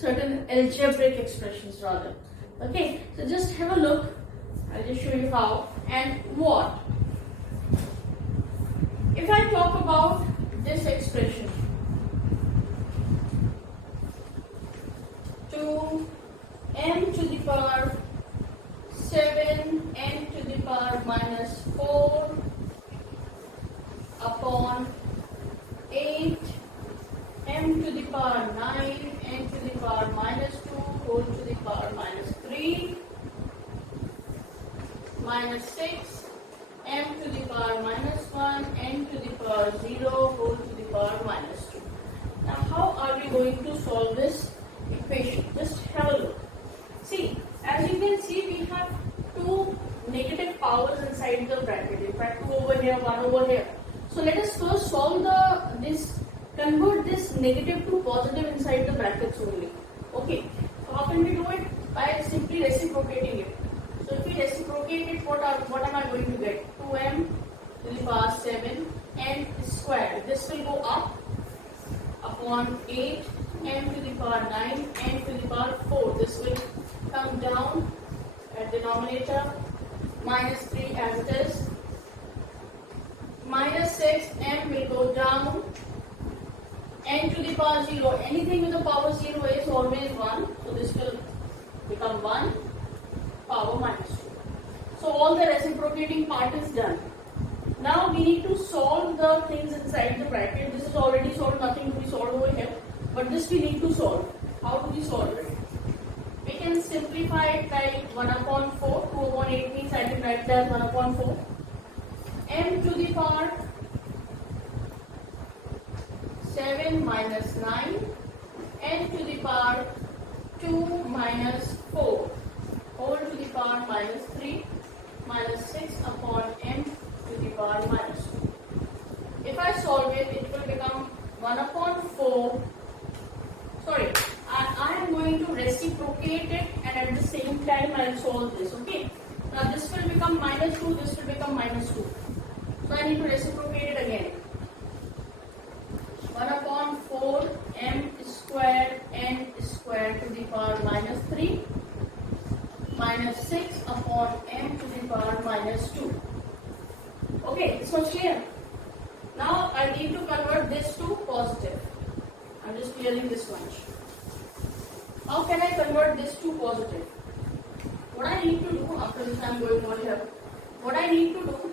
certain algebraic expressions rather. Okay, so just have a look. I'll just show you how and what. If I talk about this expression, 2m to the power 7 n to the power minus 4 upon 8 m to the power 9 n to the power minus 2 whole to the power minus 3 minus 6 m to the power minus 1 n to the power 0 whole to the power minus 2. Now how are we going to solve this equation? Just have a look. See, as you can see, we have two negative powers inside the bracket. In fact, 2 over here, 1 over here. So let us first solve convert this negative to positive inside the brackets only. Okay, so how can we do it? By simply reciprocating it. So if we reciprocate it, what am I going to get? 2m to the power 7 n squared. This will go up upon 8 m to the power 9 n to the power 4. This will come down at denominator minus 3 as it is. Minus 6 m will go down. N to the power 0. Anything with the power 0 is always 1. So this will become 1 power minus 2. So all the reciprocating part is done. Now we need to solve the things inside the bracket. This is already solved, nothing to be solved over here. But this we need to solve. How do we solve it? We can simplify it by 1 upon 4. 2 upon 8 means I can write that 1 upon 4. M to the power 7 minus 9 n to the power 2 minus 4 whole to the power minus 3 minus 6 upon m to the power minus 2. If I solve it, it will become 1 upon 4. Sorry, I am going to reciprocate it and at the same time I will solve this. Okay. Now this will become minus 2, this will become minus 2. So I need to reciprocate it again. 1 upon 4 m squared n squared to the power minus 3 minus 6 upon m to the power minus 2. Okay, this was clear. Now I need to convert this to positive. I'm just clearing this much. How can I convert this to positive? What I need to do, after this I'm going on here, what I need to do,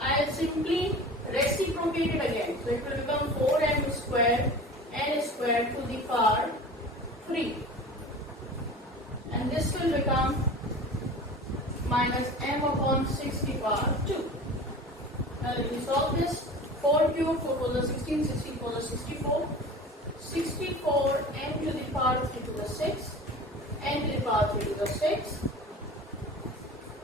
I simply reciprocate it again. So it will become 4m squared n squared to the power 3. And this will become minus m upon 6 to the power 2. Now let me solve this. 4 cube, 4 to the 16, 16 to the 64. 64 n to the power 3 to the 6. N to the power 3 to the 6.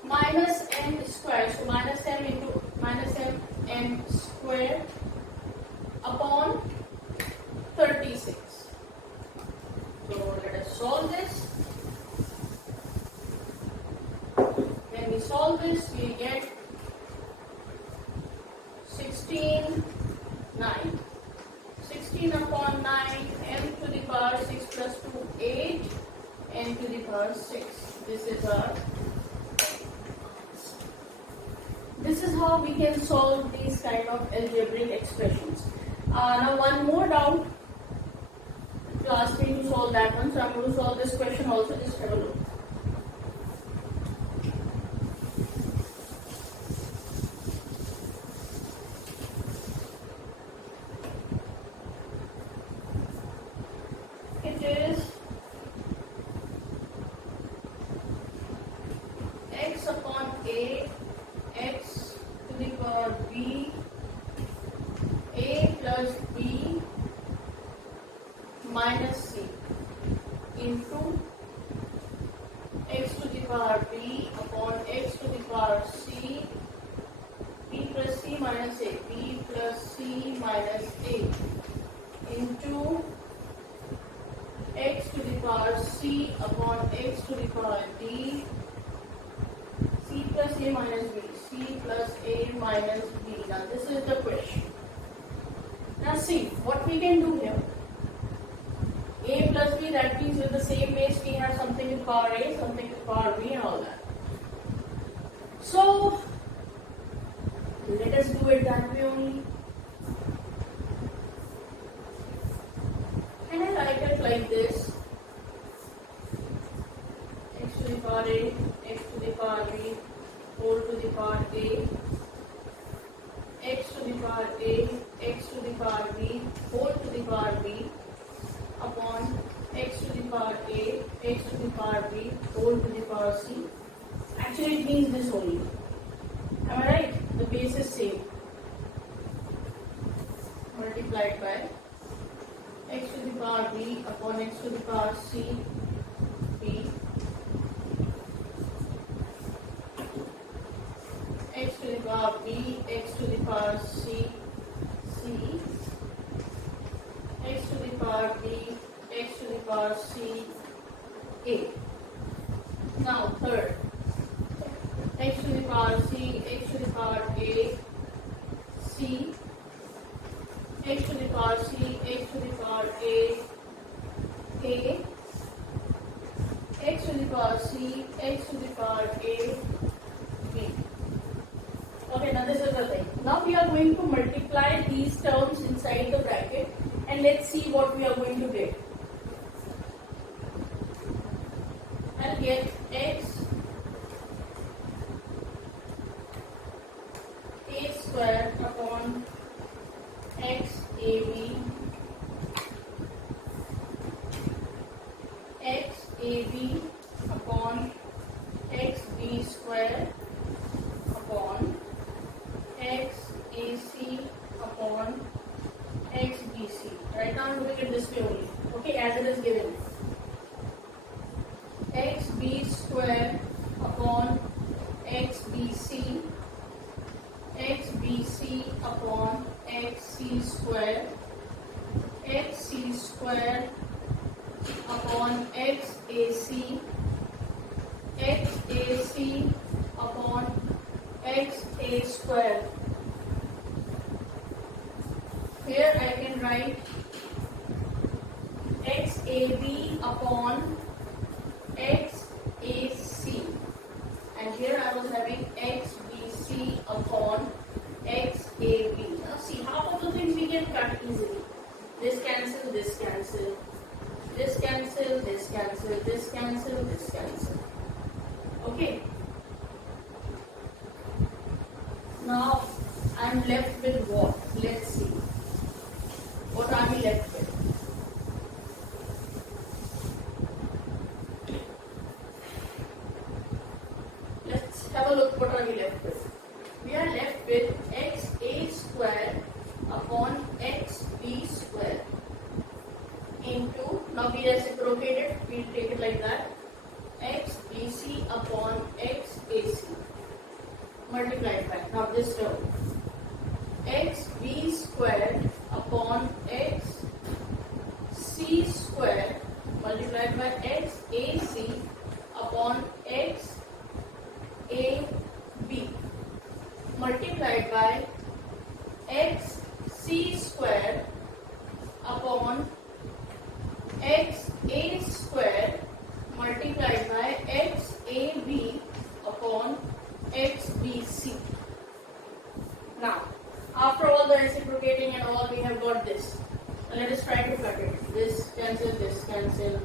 Minus n squared. So minus m into minus m n squared upon 36. So let us solve this. When we solve this, we get 16, 9. 16 upon 9, m to the power 6 plus 2, 8, n to the power 6. This is how we can solve these kind of algebraic expressions. Now one more doubt. You asked me to solve that one, so I'm going to solve this question also. Just have a look. It is x upon a, x to the power b, a plus b minus c into x to the power b upon x to the power c, b plus c minus a, b plus c minus a into x to the power c upon x to the power d, c plus a minus b, c plus a minus b. Now this is the question. Now see, what we can do here. B, that means with the same base we have something with power A, something with power B and all that. So let us do it that way only. And I write it like this: x to the power A, x to the power B, whole to the power A, x to the power A, x to the power B, whole to the power B, upon x to the power A, x to the power B, whole to the power C. Actually it means this only. Am I right? The base is same. Multiplied by x to the power B upon x to the power C, B, x to the power B, x to the power C, C, x to the power B, x to the power C, A. Now third, x to the power C, x to the power A, C, x to the power C, x to the power A, x to the power C, x to the power A, B. Okay, now this is the thing. Now we are going to multiply these terms inside the bracket and let's see what we are going to get. I'll get x a square upon x ab, x ab upon x b square upon x ac upon x bc. Right now I'm looking at this way only. Okay, as it is given. X b square upon x bc, x bc upon x c square, x c square upon x ac, x ac upon x a square. Here I can write x ab upon x ac, and here I was having x bc upon x ab. Now see, half of the things we can cut easily. This cancel, this cancel, this cancel, this cancel, this cancel, this cancel. Okay. Now I am left with what? Let's see. What are we left with? Let's have a look. What are we left with? We are left with x a square upon x b square into, now we reciprocate it, we'll take it like that, x bc upon x ac multiplied by, now this term, x b square upon x c square multiplied by x ac upon x a b multiplied by x c square upon x a square multiplied by x a b upon x b c. Now, after all the reciprocating and all, we have got this. Now let us try to cut it. This cancel, this cancel,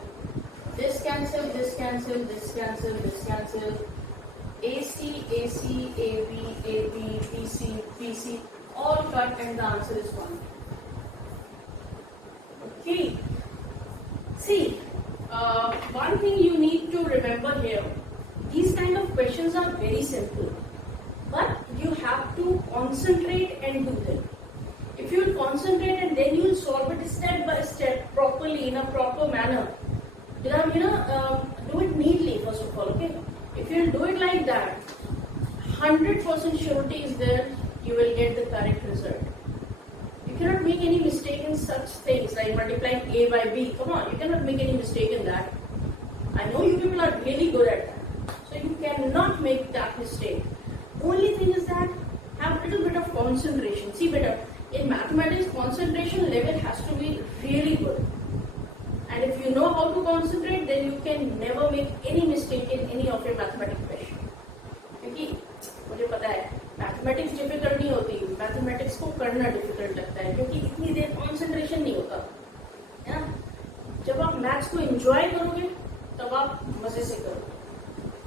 this cancel, this cancel, this cancel, this cancel. AC, AC, AB, AB, BC, BC, all cut and the answer is 1. Okay. See, one thing you need to remember here, these kind of questions are very simple, but you have to concentrate and do them. If you will concentrate and then you will solve it step by step properly in a proper manner, do it neatly first of all, okay? If you will do it like that, 100% surety is there, you will get the correct result. You cannot make any mistake in such things like multiplying A by B. Come on, you cannot make any mistake in that. I know you people are really good at that. So you cannot make that mistake. Only thing is that have a little bit of concentration. See better, in mathematics concentration level has to be really good. And if you know how to can never make any mistake in any of your mathematics question, क्योंकि मुझे पता है mathematics difficult नहीं होती, mathematics को करना difficult लगता है क्योंकि इतनी देर कॉन्सेंट्रेशन नहीं होता है ना। जब आप मैथ्स को एंजॉय करोगे तब आप मजे से करोगे।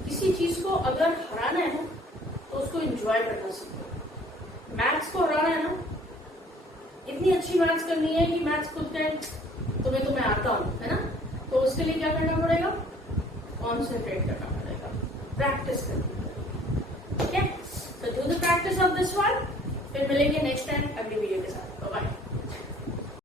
किसी चीज को अगर हराना है ना तो उसको एंजॉय करना सीखो। मैथ्स को हराना है ना, इतनी अच्छी मैथ्स करनी है कि मैथ्स खुद कहे तो मैं आता हूं, है ना। तो उसके लिए क्या करना पड़ेगा, कॉन्सेंट्रेट करना पड़ेगा, प्रैक्टिस करनी पड़ेगी। ठीक है, तो do the practice of this one, फिर मिलेंगे नेक्स्ट टाइम अगली वीडियो के साथ। Bye bye.